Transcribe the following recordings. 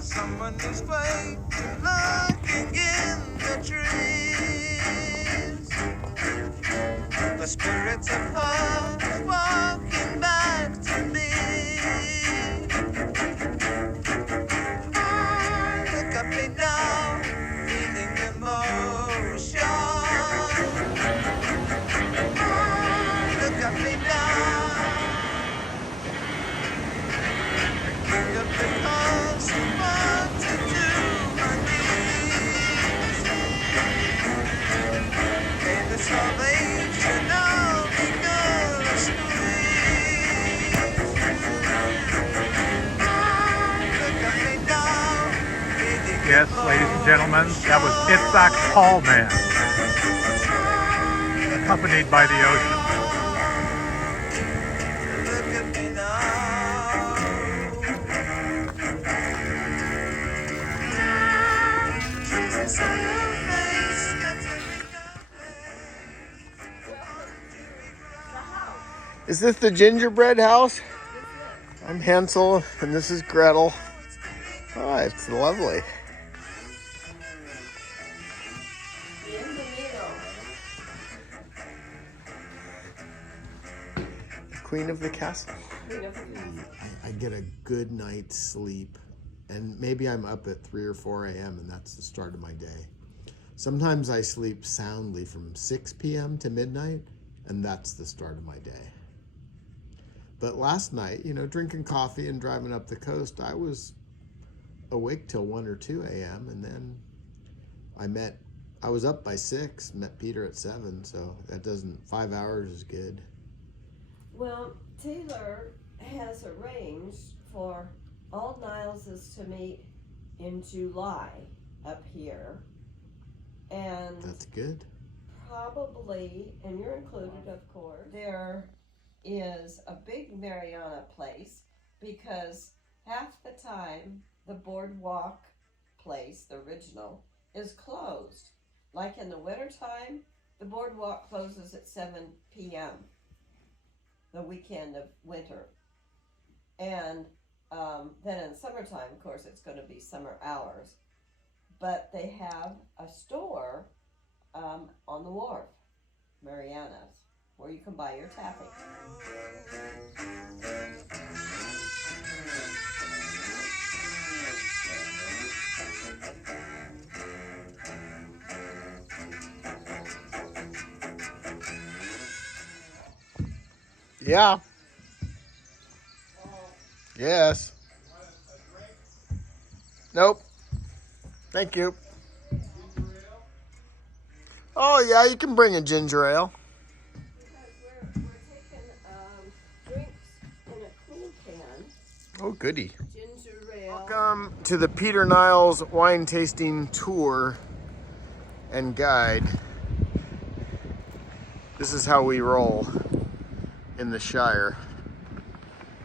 Someone is waiting, looking in the trees. The spirits of past walking back to me. Look up and down, feeling emotion. Look up and down. Look up because you want to do my knees. May the salvation of the girl squeeze. Look up and down, feeling Yes, ladies and gentlemen, that was It's That Tall Man, accompanied by the ocean. Look at me now. Jesus, on your face, scattering your Is this the gingerbread house? I'm Hansel, and this is Gretel. Oh, it's lovely. Queen of the castle. I get a good night's sleep, and maybe I'm up at 3 or 4 a.m. and that's the start of my day. Sometimes I sleep soundly from 6 p.m. to midnight, and that's the start of my day. But last night, drinking coffee and driving up the coast, I was awake till 1 or 2 a.m. and then I was up by 6, met Peter at 7, so 5 hours is good. Well, Taylor has arranged for all Nileses to meet in July up here. And that's good. Probably, and you're included, of course, there is a big Mariana place because half the time the boardwalk place, the original, is closed. Like in the wintertime, the boardwalk closes at 7 p.m. the weekend of winter. And then in summertime, of course, it's going to be summer hours. But they have a store on the wharf, Mariana's, where you can buy your taffy. Yeah. Yes. Nope. Thank you. Oh yeah, you can bring a ginger ale. Because we're taking drinks in a cool can. Oh goody. Ginger ale. Welcome to the Peter Niles wine tasting tour and guide. This is how we roll in the Shire.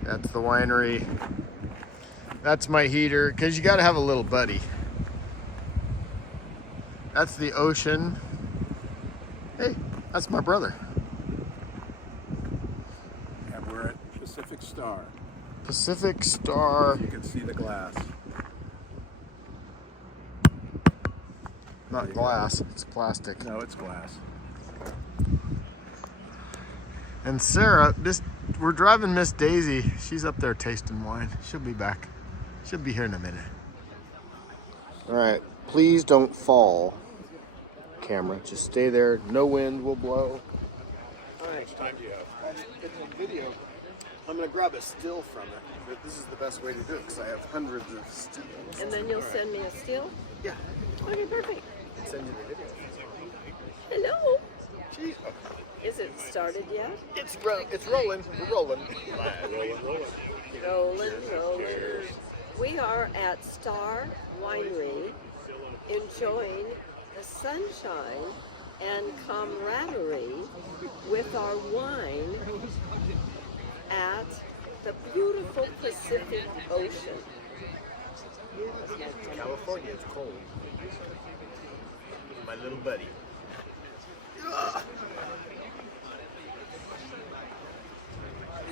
That's the winery. That's my heater, because you got to have a little buddy. That's the ocean. Hey, that's my brother. And we're at Pacific Star. Pacific Star. You can see the glass. Not glass, it's plastic. No, it's glass. And Sarah, we're driving Miss Daisy. She's up there tasting wine. She'll be back. She'll be here in a minute. All right, please don't fall, camera. Just stay there. No wind will blow. All right. How much time do you have? It's a video. I'm gonna grab a still from it. But this is the best way to do it because I have hundreds of stills. And then you'll send me a still? Yeah. Okay, perfect. I'll send you the video. Hello. Jeez. Is it started yet? It's rolling. We're rolling. Rolling. We are at Star Winery enjoying the sunshine and camaraderie with our wine at the beautiful Pacific Ocean. California, it's cold. My little buddy.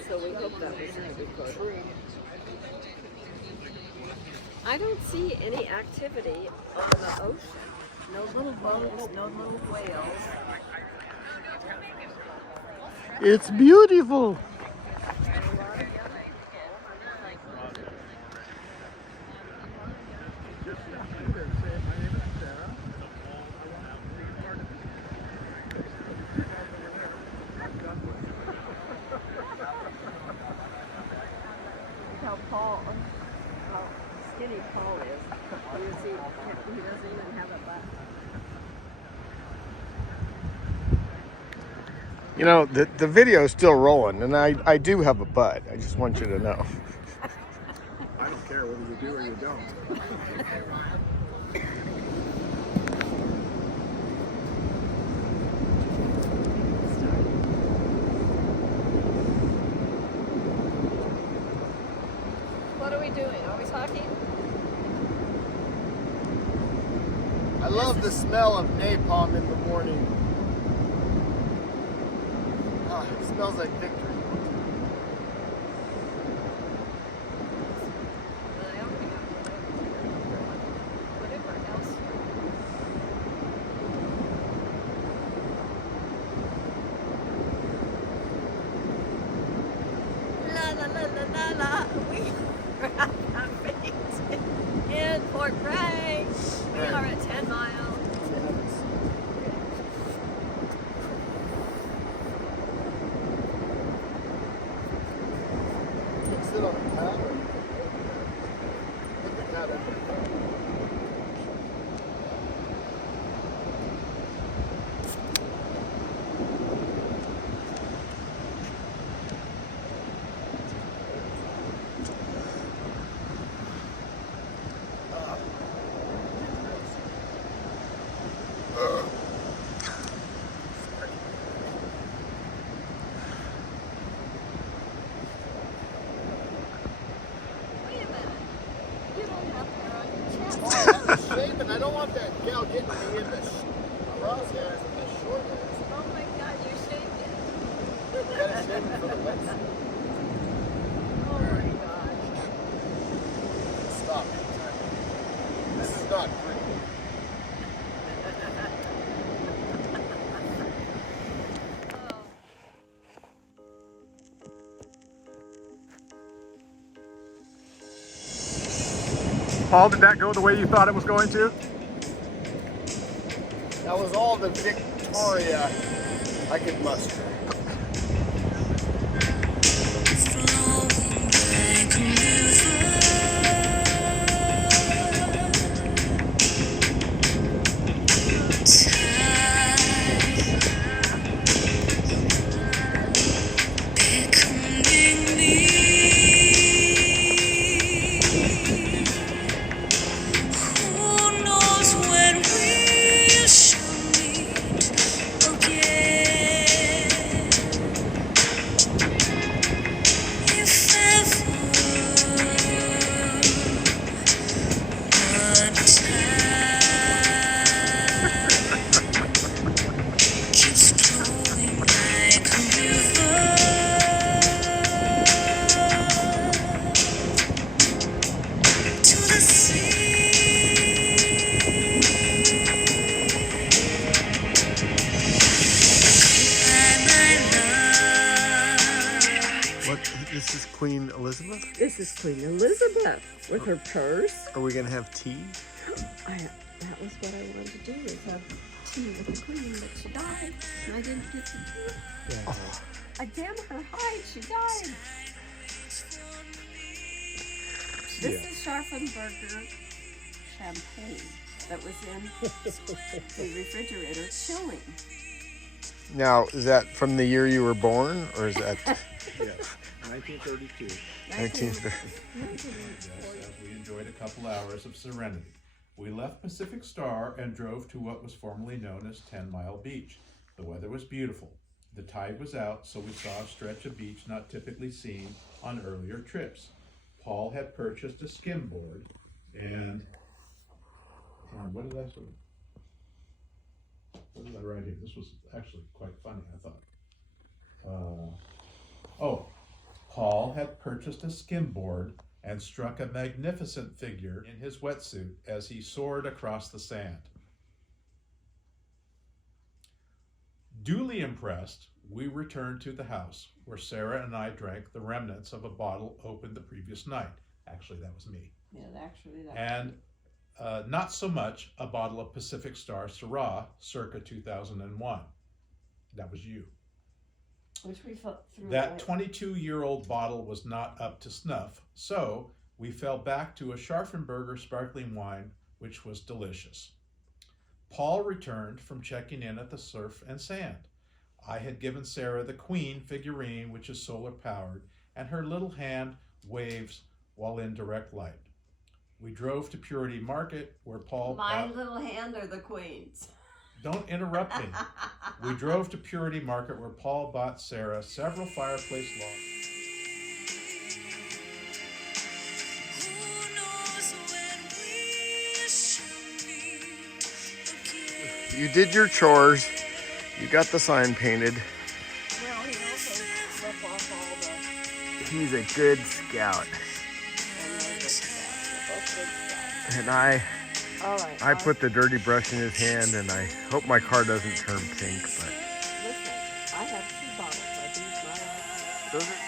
So we hope that was a good recording. I don't see any activity on the ocean. No little boats, no little whales. It's beautiful. How skinny Paul is. He doesn't even have a butt. You know, the video is still rolling, and I do have a butt. I just want you to know. I don't care whether you do or you don't. What are we doing? Are we talking? I love the smell of napalm in the morning. Ah, it smells like victory. Whatever else. La la la la la la. We are at in Fort Bragg. We are at 10 miles. Sit on the pad. Put the pad up. Wait a minute. You don't have hair on your chest. Oh, I'm shaving. I don't want that gal getting me in the crosshairs and the short hairs. Oh my God, you shaved it. I gotta shave it for the wetsuit. Oh my God. Stop. This is not pretty. Paul, did that go the way you thought it was going to? That was all the Victoria I could muster. This is Queen Elizabeth? This is Queen Elizabeth with her purse. Are we gonna have tea? That was what I wanted to do, is have tea with the Queen, but she died, and I didn't get to do it. Yeah. Oh, I damn her hide, she died. This is Scharfenberger champagne that was in the refrigerator chilling. Now, is that from the year you were born, or is that Yes, 1932. 1930? Yes, as we enjoyed a couple hours of serenity. We left Pacific Star and drove to what was formerly known as 10 Mile Beach. The weather was beautiful. The tide was out, so we saw a stretch of beach not typically seen on earlier trips. Paul had purchased a skimboard, and what did I say? What did I write here? This was actually quite funny, I thought. Paul had purchased a skimboard and struck a magnificent figure in his wetsuit as he soared across the sand. Duly impressed, we returned to the house, where Sarah and I drank the remnants of a bottle opened the previous night. Actually, that was me. Yeah, actually, that. And not so much a bottle of Pacific Star Syrah, circa 2001. That was you. Which we threw That away. 22-year-old bottle was not up to snuff, so we fell back to a Scharfenberger sparkling wine, which was delicious. Paul returned from checking in at the Surf and Sand. I had given Sarah the Queen figurine, which is solar powered, and her little hand waves while in direct light. We drove to Purity Market, where Paul My little hand or the Queen's? Don't interrupt me. We drove to Purity Market, where Paul bought Sarah several fireplace logs. You did your chores. You got the sign painted. Well, he also left off all the. He's a good scout. And All right. I put the dirty brush in his hand, and I hope my car doesn't turn pink, but Listen, I have 2 bottles. I think those are